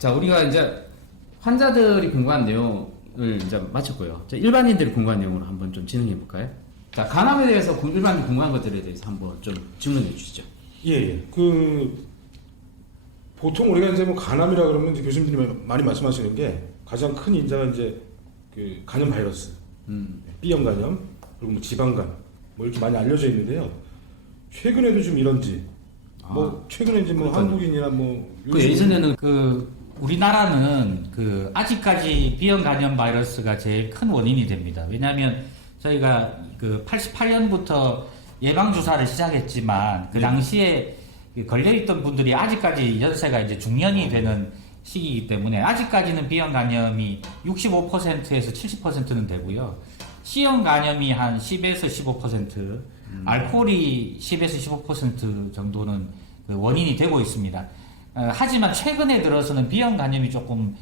자, 우리가 이제 환자들이 궁금한 내용을 이제 마쳤고요. 자, 일반인들이 궁금한 내용으로 한번 좀 진행해 볼까요? 자, 간암에 대해서 일반인 궁금한 것들에 대해서 한번 좀 질문해 주시죠. 예. 보통 우리가 이제 뭐 간암이라 그러면 이제 교수님들이 많이 말씀하시는 게 가장 큰 인자가 이제 그 간염 바이러스, B형 간염, 그리고 뭐 지방간, 뭐 이렇게 많이 알려져 있는데요. 최근에도 좀 이런지, 뭐 최근에 이제 뭐 한국인이나 뭐 예전에는 우리나라는 아직까지 B형 간염 바이러스가 제일 큰 원인이 됩니다. 왜냐하면 저희가 88년부터 예방 주사를 시작했지만 그 당시에 걸려있던 분들이 아직까지 연세가 이제 중년이 되는 시기이기 때문에 아직까지는 B형 간염이 65%에서 70%는 되고요. C형 간염이 한 10에서 15%, 알코올이 10에서 15% 정도는 그 원인이 되고 있습니다. 하지만 최근에 들어서는 B형 간염이 조금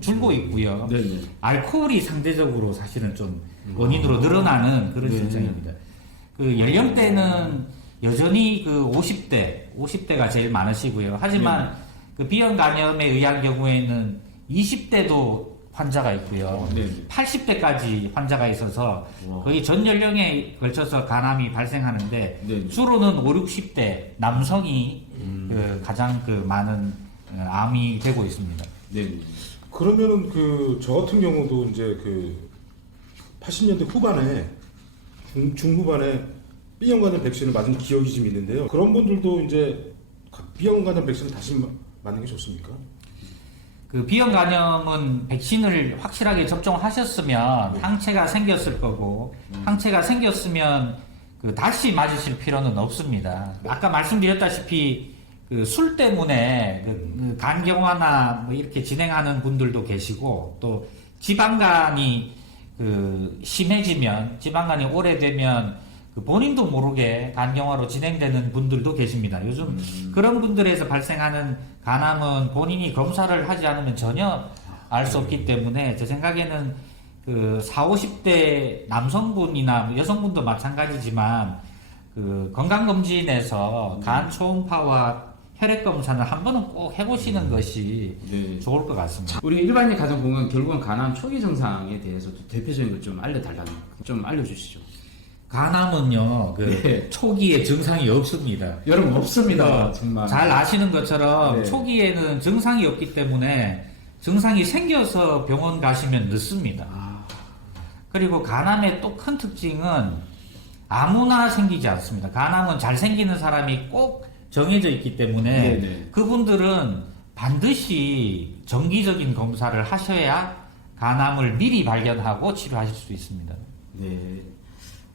줄고 있고요. 네네. 알코올이 상대적으로 사실은 좀 원인으로 늘어나는 그런 실정입니다. 그 연령대는 여전히 50대가 제일 많으시고요. 하지만 그 B형 간염에 의한 경우에는 20대도 환자가 있고요. 80대까지 환자가 있어서 거의 전 연령에 걸쳐서 간암이 발생하는데 주로는 5, 60대 남성이 가장 많은 암이 되고 있습니다. 네. 그러면은 저 같은 경우도 이제 80년대 후반에 중후반에 B형 간염 백신을 맞은 기억이 좀 있는데요. 그런 분들도 이제 B형 간염 백신을 다시 맞는 게 좋습니까? B형 간염은 백신을 확실하게 접종하셨으면 항체가 생겼을 거고 항체가 생겼으면 다시 맞으실 필요는 없습니다. 아까 말씀드렸다시피 술 때문에 간경화나 뭐 이렇게 진행하는 분들도 계시고 또 지방간이 심해지면 지방간이 오래되면 본인도 모르게 간경화로 진행되는 분들도 계십니다. 요즘 그런 분들에서 발생하는 간암은 본인이 검사를 하지 않으면 전혀 알 수 없기 때문에 제 생각에는 40, 50대 남성분이나 여성분도 마찬가지지만 건강검진에서 간 초음파와 혈액 검사는 한 번은 꼭 해보시는 것이 좋을 것 같습니다. 우리 일반인이 가장 궁금한 결국은 간암 초기 증상에 대해서 대표적인 걸 좀 좀 알려주시죠. 간암은요, 초기에 증상이 없습니다. 여러분 없습니다. 정말. 잘 아시는 것처럼 네. 초기에는 증상이 없기 때문에 증상이 생겨서 병원 가시면 늦습니다. 그리고 간암의 또 큰 특징은 아무나 생기지 않습니다. 간암은 잘 생기는 사람이 꼭 정해져 있기 때문에 네네. 그분들은 반드시 정기적인 검사를 하셔야 간암을 미리 발견하고 치료하실 수 있습니다. 네.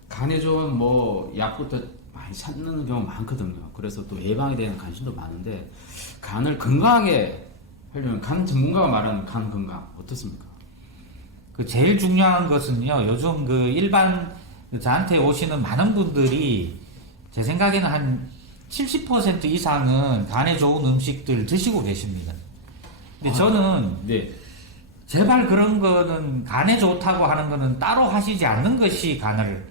간에 좋은 약부터 많이 찾는 경우가 많거든요. 그래서 또 예방에 대한 관심도 많은데 간을 건강하게 하려면 간 전문가가 말하는 간 건강 어떻습니까? 제일 중요한 것은요. 요즘 일반 저한테 오시는 많은 분들이 제 생각에는 한 70% 이상은 간에 좋은 음식들 드시고 계십니다. 근데 저는 제발 그런 거는 간에 좋다고 하는 거는 따로 하시지 않는 것이 간을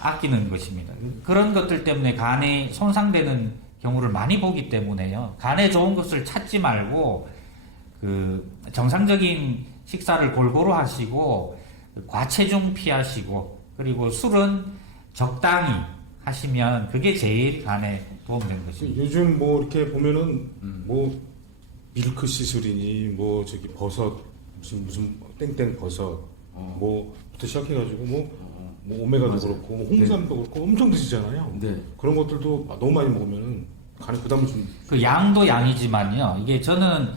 아끼는 것입니다. 그런 것들 때문에 간에 손상되는 경우를 많이 보기 때문에요. 간에 좋은 것을 찾지 말고 정상적인 식사를 골고루 하시고 과체중 피하시고 그리고 술은 적당히 하시면 그게 제일 간에 도움되는 것입니다. 요즘 이렇게 보면은 밀크 시술이니 버섯 무슨 땡땡 버섯 부터 시작해가지고 오메가도 그렇고 홍삼도 그렇고 엄청 드시잖아요. 그런 것들도 너무 많이 먹으면 간에 부담을 좀. 양도 양이지만요. 이게 저는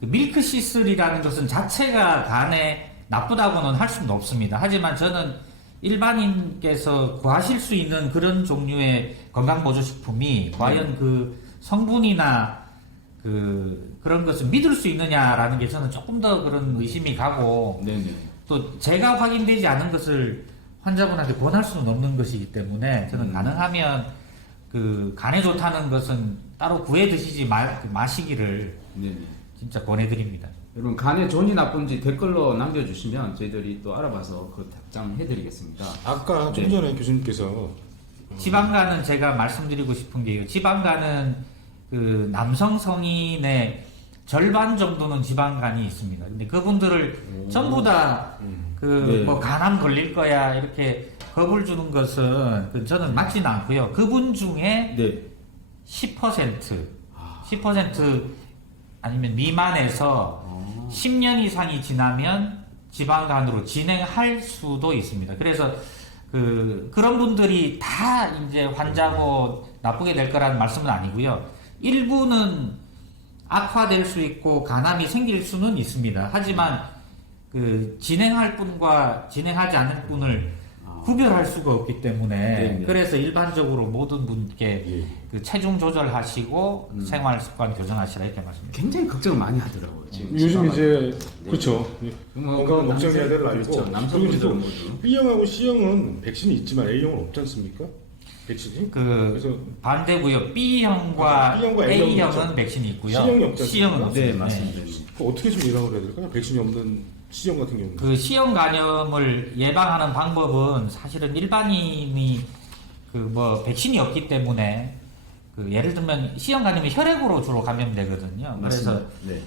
밀크 시슬이라는 것은 자체가 간에 나쁘다고는 할 수는 없습니다. 하지만 저는 일반인께서 구하실 수 있는 그런 종류의 건강보조식품이 과연 성분이나 그런 것을 믿을 수 있느냐라는 게 저는 조금 더 그런 의심이 가고 또 제가 확인되지 않은 것을 환자분한테 권할 수는 없는 것이기 때문에 저는 가능하면 간에 좋다는 것은 따로 구해 드시지 마시기를 진짜 권해드립니다. 여러분 간에 좋은지 나쁜지 댓글로 남겨주시면 저희들이 또 알아봐서 답장해드리겠습니다. 아까 좀 전에 교수님께서 지방간은 제가 말씀드리고 싶은 게요. 지방간은 남성 성인의 절반 정도는 지방간이 있습니다. 근데 그분들을 전부 다 네. 뭐 간암 걸릴 거야 이렇게 겁을 주는 것은 저는 맞지는 않고요. 그분 중에 네. 10% 아니면 미만에서 10년 이상이 지나면 지방간으로 진행할 수도 있습니다. 그래서 그런 분들이 다 이제 환자고 나쁘게 될 거라는 말씀은 아니고요. 일부는 악화될 수 있고 간암이 생길 수는 있습니다. 하지만 진행할 분과 진행하지 않을 분을 구별할 수가 없기 때문에 네. 그래서 일반적으로 모든 분께 예. 체중 조절하시고 생활 습관 교정하시라 이렇게 말씀드립니다. 굉장히 걱정을 많이 하더라고요. 지금 요즘 지방은. 이제 네. 그렇죠. 뭐 건강은 걱정해야 될 나이고 그렇죠. 남성분들은 모두 B형하고 C형은 백신이 있지만 A형은 없지 않습니까? 백신이? 그래서 반대고요. B형과 B형과 A형은 A형은 백신이 있고요. C형이 없지 C형은 않습니까? 없습니다. 네, 맞습니다. 어떻게 좀 예방을 해야 될까요? 백신이 없는 C형 같은 경우는. C형 간염을 예방하는 방법은 사실은 일반인이 백신이 없기 때문에 예를 들면 C형 간염이 혈액으로 주로 감염되거든요. 그래서 맞습니다. 네.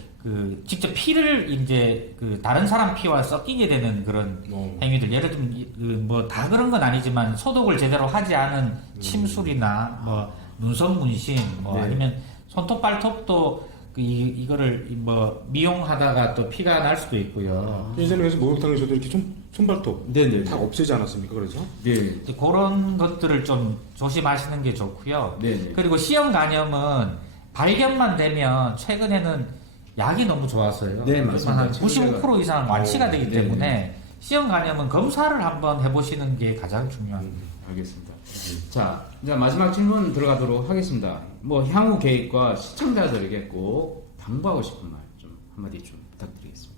직접 피를 이제 다른 사람 피와 섞이게 되는 그런 행위들 예를 들면 뭐 다 그런 건 아니지만 소독을 제대로 하지 않은 침술이나 뭐 눈썹 문신 뭐 네. 아니면 손톱 발톱도 이거를 뭐 미용하다가 또 피가 날 수도 있고요. 예전에 그래서 목욕탕에서도 이렇게 손발톱 네네. 다 없애지 않았습니까? 그래서 네. 이제 그런 것들을 좀 조심하시는 게 좋고요. 네네. 그리고 C형 간염은 발견만 되면 최근에는 약이 너무 좋아서요. 네, 맞습니다. 한 95% 이상 완치가 되기 네. 때문에 C형 간염은 검사를 한번 해보시는 게 가장 중요합니다. 알겠습니다. 자, 이제 마지막 질문 들어가도록 하겠습니다. 뭐 향후 계획과 시청자들에게 꼭 당부하고 싶은 말 좀 한마디 좀 부탁드리겠습니다.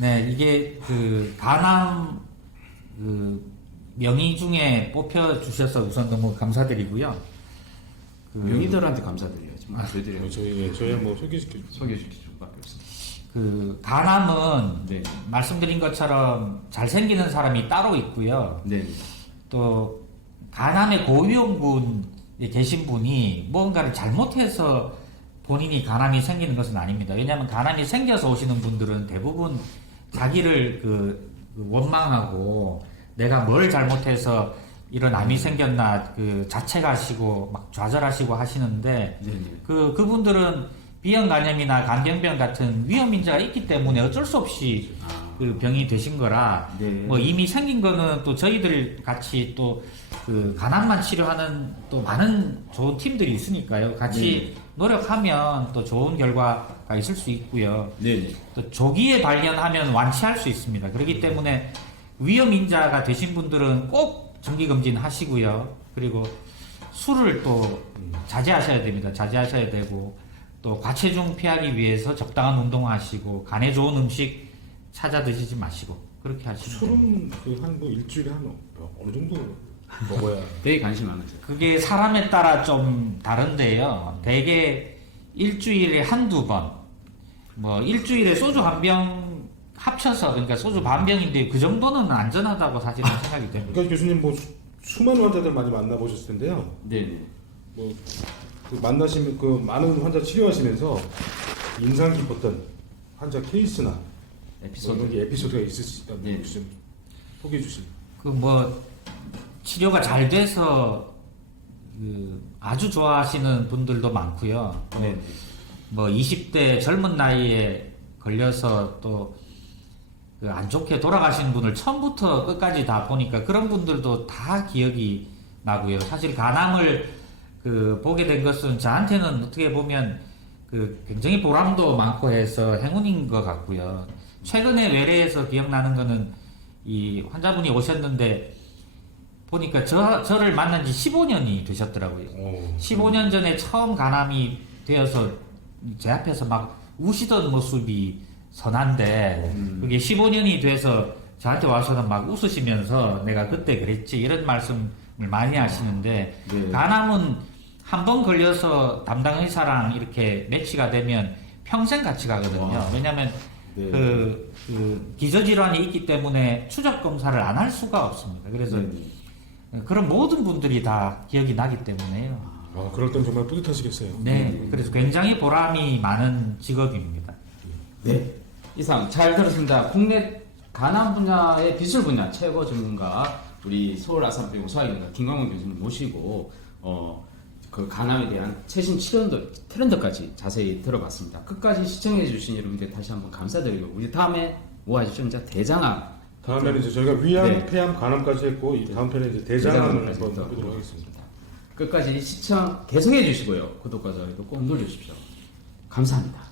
네, 이게 간암 명의 중에 뽑혀 주셔서 우선 너무 감사드리고요. 명의들한테 감사드려야죠. 저희들이 저희 한번 소개시켜 소개시킬 수밖에 없습니다. 간암은 네. 말씀드린 것처럼 잘생기는 사람이 따로 있고요. 네. 또 간암의 고위험군에 계신 분이 뭔가를 잘못해서 본인이 간암이 생기는 것은 아닙니다. 왜냐하면 간암이 생겨서 오시는 분들은 대부분 자기를 원망하고 내가 뭘 잘못해서 이런 암이 생겼나 자책하시고 막 좌절하시고 하시는데 네네. 그분들은 B형 간염이나 간경병 같은 위험 인자가 있기 때문에 어쩔 수 없이 병이 되신 거라 네. 뭐 이미 생긴 거는 또 저희들 같이 또 간암만 치료하는 또 많은 좋은 팀들이 있으니까요. 같이 노력하면 또 좋은 결과가 있을 수 있고요. 네네. 또 조기에 발견하면 완치할 수 있습니다. 그렇기 때문에 위험 인자가 되신 분들은 꼭 정기검진 하시고요. 그리고 술을 또 자제하셔야 됩니다. 자제하셔야 되고 또 과체중 피하기 위해서 적당한 운동하시고 간에 좋은 음식 찾아 드시지 마시고 그렇게 하시면 됩니다. 술은 한 뭐 일주일에 한 어느 정도 먹어야 되게 관심 많으세요. 그게 사람에 따라 좀 다른데요. 대개 일주일에 한두 번, 뭐 일주일에 소주 한 병 합쳐서 그러니까 소주 반 병인데 그 정도는 안전하다고 사실은 생각이 됩니다. 그러니까 교수님 뭐 수많은 환자들 많이 만나보셨을 텐데요. 네네. 뭐 만나시면 많은 환자 치료하시면서 인상 깊었던 환자 케이스나 에피소드. 이런 게 에피소드가 있으시다. 네. 좀 소개해 주시면. 치료가 잘 돼서 아주 좋아하시는 분들도 많고요. 또 네. 뭐 20대 젊은 나이에 걸려서 또 안 좋게 돌아가신 분을 처음부터 끝까지 다 보니까 그런 분들도 다 기억이 나고요. 사실 간암을 보게 된 것은 저한테는 어떻게 보면 굉장히 보람도 많고 해서 행운인 것 같고요. 최근에 외래에서 기억나는 거는 이 환자분이 오셨는데 보니까 저를 만난 지 15년이 되셨더라고요. 15년 전에 처음 간암이 되어서 제 앞에서 막 우시던 모습이 선한데 그게 15년이 돼서 저한테 와서는 막 웃으시면서 내가 그때 그랬지 이런 말씀을 많이 하시는데 네. 간암은 한 번 걸려서 담당 의사랑 이렇게 매치가 되면 평생 같이 가거든요. 왜냐하면 네. 기저질환이 있기 때문에 추적 검사를 안 할 수가 없습니다. 그래서 그런 모든 분들이 다 기억이 나기 때문에요. 아, 그럴 땐 정말 뿌듯하시겠어요. 네, 그래서 굉장히 보람이 많은 직업입니다. 네. 이상 잘 들었습니다. 국내 간암 분야의 기술 분야 최고 전문가 우리 서울 아산병 우수학위원과 김광문 교수님 모시고 그 간암에 대한 최신 트렌드까지 자세히 들어봤습니다. 끝까지 시청해 주신 여러분들 다시 한번 감사드리고 우리 다음에 뭐 하시죠? 이제 대장암. 다음에는 이제 저희가 위암, 네. 폐암, 간암까지 했고 이 다음 편에 이제 대장암을 대장암까지 한번 또 해보도록 하겠습니다. 끝까지 시청 계속해 주시고요. 구독과 좋아요도 꼭 눌러주십시오. 감사합니다.